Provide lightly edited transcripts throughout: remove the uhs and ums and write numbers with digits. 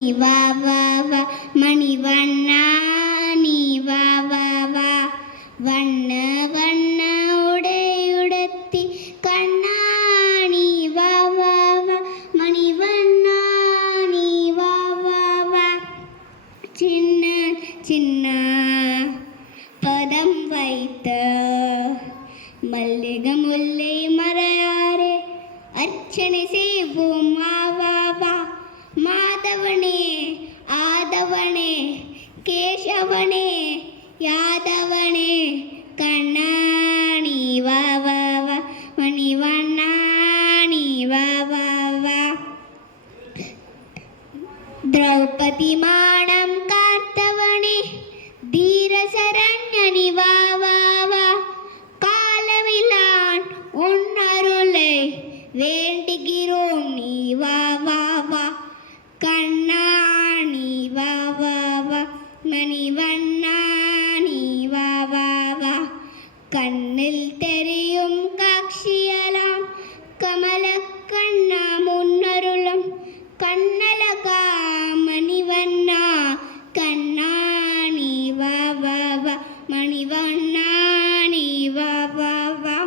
വാ വാ വാ മണിവണ്ണ നീ വാ വാ വാ വണ്ണ വണ്ണ ഉടയുടത്തി കണ്ണാണി വാ വാ വാ മണിവണ്ണ നീ വാ വാ വാ ചിന്ന ചിന്ന പദം வைத்து மல்லிகை முல்லை மறையாரே அர்ச்சனை செய்வோம் வா வா வா மாதவனே ஆதவனே கேசவனே யாதவனே கண்ணாணி வா வா வா மணிவண்ணாணி வா வா வா திரௌபதி மானம் காத்தவனே தீரசரண்யனி வா வா வா காலமிலான் உன்னருளை வேண்டுகிறோம் நீ வா வா வா கண்ணாணி வா வா வா மணிவண்ணா நீ வா வா வா கண்ணில் தெரியும் காட்சியலாம் கமலக்கண்ணா முன்னருளும் கண்ணலகா மணிவண்ணா கண்ணாணி வா வா வா மணிவண்ணா நீ வா வா வா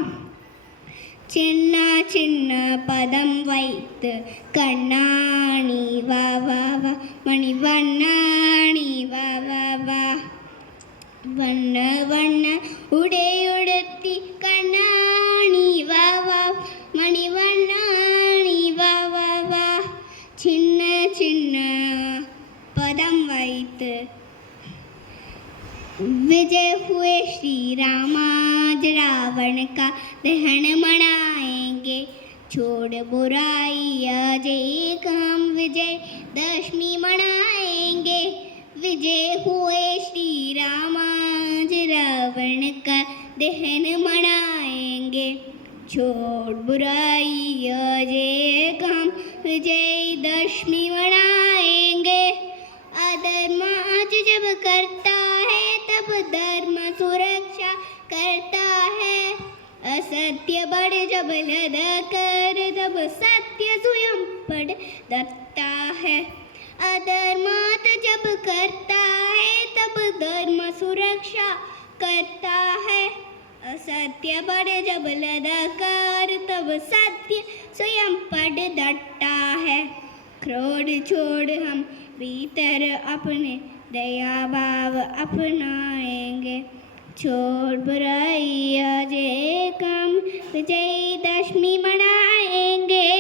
சின்ன சின்ன பதம் வைத்து கண்ணாணி வா வா வா மணிவண்ணாணி வா வா வா வண்ண வண்ண உடையுடுத்தி கண்ணாணி வா வா மணிவண்ணாணி வா வா வா சின்ன சின்ன பதம் வைத்து विजय हुए श्री राम आज रावण का दहन मनाएंगे छोड़ बुराई आज एक हम विजय दशमी मनाएंगे विजय हुए श्री राम आज रावण का दहन मनाएंगे छोड़ बुराई आज एक हम विजय दशमी मनाएंगे अधर्म आज जब करता है तब धर्म सुरक्षा करता है असत्य बढ़ जब लद कर तब सत्य स्वयं पड़ डरता है अधर्म जब करता है तब धर्म सुरक्षा करता है असत्य बढ़ जब लद कर तब सत्य स्वयं पड़ डरता है क्रोध छोड़ हम भीतर अपने दया भाव अपनाएंगे छोड़ बुराई आज एक हम विजय दशमी मनाएंगे।